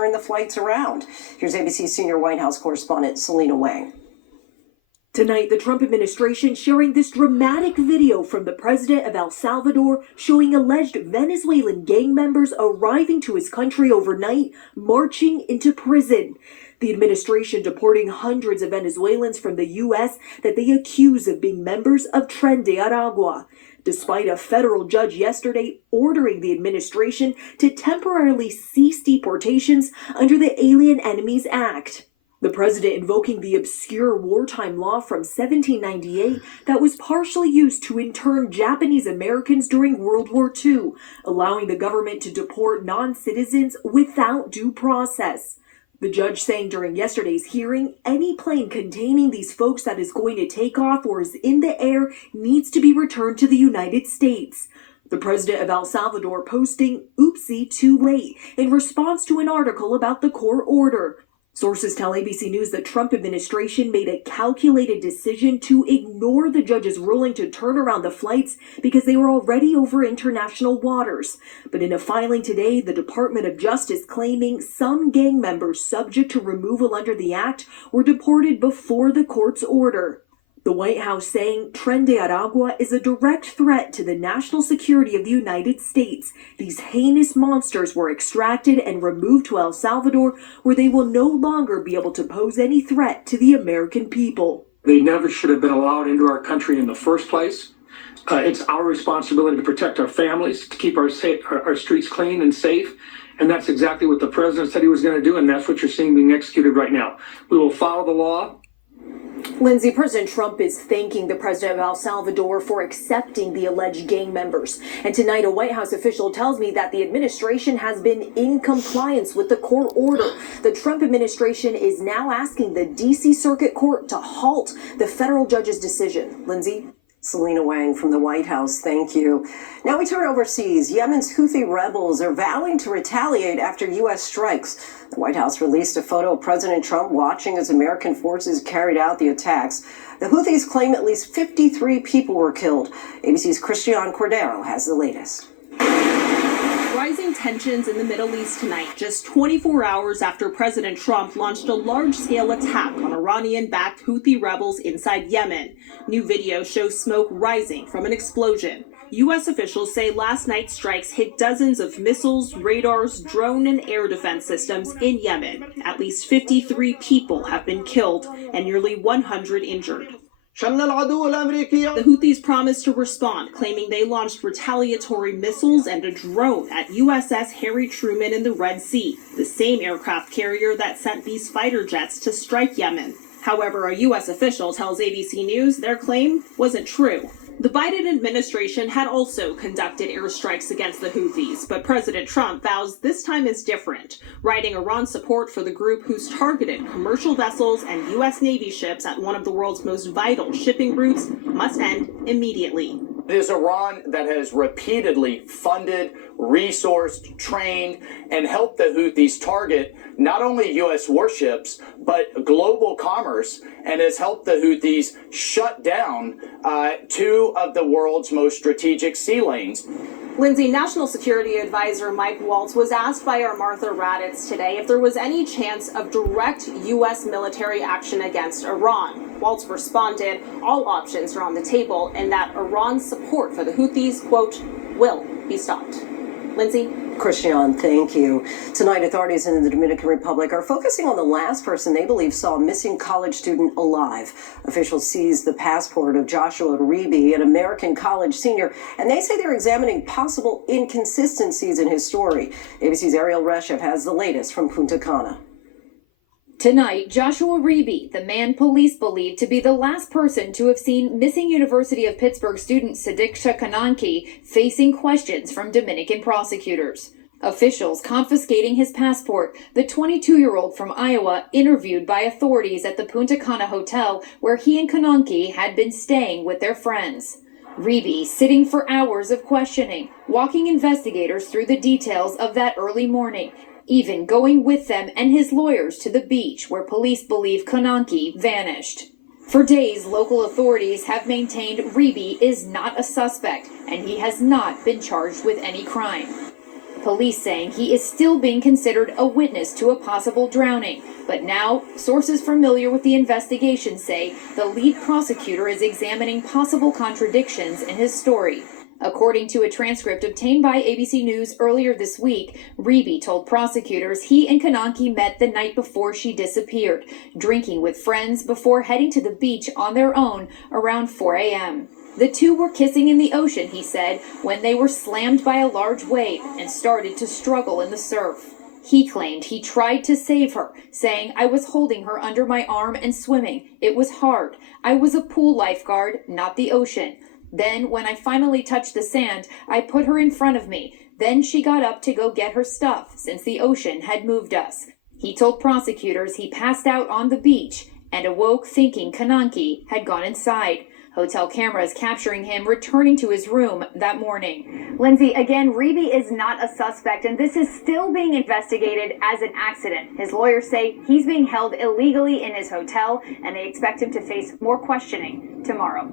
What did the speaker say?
turn the flights around. Here's ABC senior White House correspondent Selena Wang. Tonight, the Trump administration sharing this dramatic video from the president of El Salvador showing alleged Venezuelan gang members arriving to his country overnight, marching into prison. The administration deporting hundreds of Venezuelans from the U.S. that they accuse of being members of Tren de Aragua, despite a federal judge yesterday ordering the administration to temporarily cease deportations under the Alien Enemies Act. The president invoking the obscure wartime law from 1798 that was partially used to intern Japanese Americans during World War II, allowing the government to deport non-citizens without due process. The judge saying during yesterday's hearing, any plane containing these folks that is going to take off or is in the air needs to be returned to the United States. The president of El Salvador posting, "Oopsie, too late," in response to an article about the court order. Sources tell ABC News the Trump administration made a calculated decision to ignore the judge's ruling to turn around the flights because they were already over international waters. But in a filing today, the Department of Justice claiming some gang members subject to removal under the act were deported before the court's order. The White House saying Tren de Aragua is a direct threat to the national security of the United States. These heinous monsters were extracted and removed to El Salvador, where they will no longer be able to pose any threat to the American people. They never should have been allowed into our country in the first place. It's our responsibility to protect our families, to keep our streets clean and safe. And that's exactly what the president said he was going to do, and that's what you're seeing being executed right now. We will follow the law. Lindsay, President Trump is thanking the president of El Salvador for accepting the alleged gang members. And tonight, a White House official tells me that the administration has been in compliance with the court order. The Trump administration is now asking the D.C. Circuit Court to halt the federal judge's decision. Lindsay? Selena Wang from the White House, thank you. Now we turn overseas. Yemen's Houthi rebels are vowing to retaliate after U.S. strikes. The White House released a photo of President Trump watching as American forces carried out the attacks. The Houthis claim at least 53 people were killed. ABC's Christian Cordero has the latest. Rising tensions in the Middle East tonight, just 24 hours after President Trump launched a large-scale attack on Iranian-backed Houthi rebels inside Yemen. New video shows smoke rising from an explosion. U.S. officials say last night's strikes hit dozens of missiles, radars, drone, and air defense systems in Yemen. At least 53 people have been killed and nearly 100 injured. The Houthis promised to respond, claiming they launched retaliatory missiles and a drone at USS Harry Truman in the Red Sea, the same aircraft carrier that sent these fighter jets to strike Yemen. However, a U.S. official tells ABC News their claim wasn't true. The Biden administration had also conducted airstrikes against the Houthis, but President Trump vows this time is different, writing Iran's support for the group who's targeted commercial vessels and U.S. Navy ships at one of the world's most vital shipping routes must end immediately. It is Iran that has repeatedly funded, resourced, trained, and helped the Houthis target not only U.S. warships, but global commerce, and has helped the Houthis shut down two of the world's most strategic sea lanes. Lindsay, National Security Advisor Mike Waltz was asked by our Martha Raddatz today if there was any chance of direct U.S. military action against Iran. Waltz responded, all options are on the table, and that Iran's support for the Houthis, quote, will be stopped. Lindsay? Christian, thank you. Tonight, authorities in the Dominican Republic are focusing on the last person they believe saw a missing college student alive. Officials seized the passport of Joshua Uribe, an American college senior, and they say they're examining possible inconsistencies in his story. ABC's Ariel Reshev has the latest from Punta Cana. Tonight, Joshua Uribe, the man police believe to be the last person to have seen missing University of Pittsburgh student Siddiqua Kananki, facing questions from Dominican prosecutors. Officials confiscating his passport, the 22-year-old from Iowa interviewed by authorities at the Punta Cana hotel where he and Kananki had been staying with their friends. Uribe sitting for hours of questioning, walking investigators through the details of that early morning, even going with them and his lawyers to the beach where police believe Kananki vanished. For days, local authorities have maintained Uribe is not a suspect, and he has not been charged with any crime. Police saying he is still being considered a witness to a possible drowning. But now, sources familiar with the investigation say the lead prosecutor is examining possible contradictions in his story. According to a transcript obtained by ABC News earlier this week, Reeby told prosecutors he and Kananki met the night before she disappeared, drinking with friends before heading to the beach on their own around 4 a.m. The two were kissing in the ocean, he said, when they were slammed by a large wave and started to struggle in the surf. He claimed he tried to save her, saying, "I was holding her under my arm and swimming. It was hard. I was a pool lifeguard, not the ocean. Then, when I finally touched the sand, I put her in front of me. Then she got up to go get her stuff, since the ocean had moved us." He told prosecutors he passed out on the beach and awoke thinking Kananki had gone inside. Hotel cameras capturing him returning to his room that morning. Lindsay, again, Reeby is not a suspect, and this is still being investigated as an accident. His lawyers say he's being held illegally in his hotel, and they expect him to face more questioning tomorrow.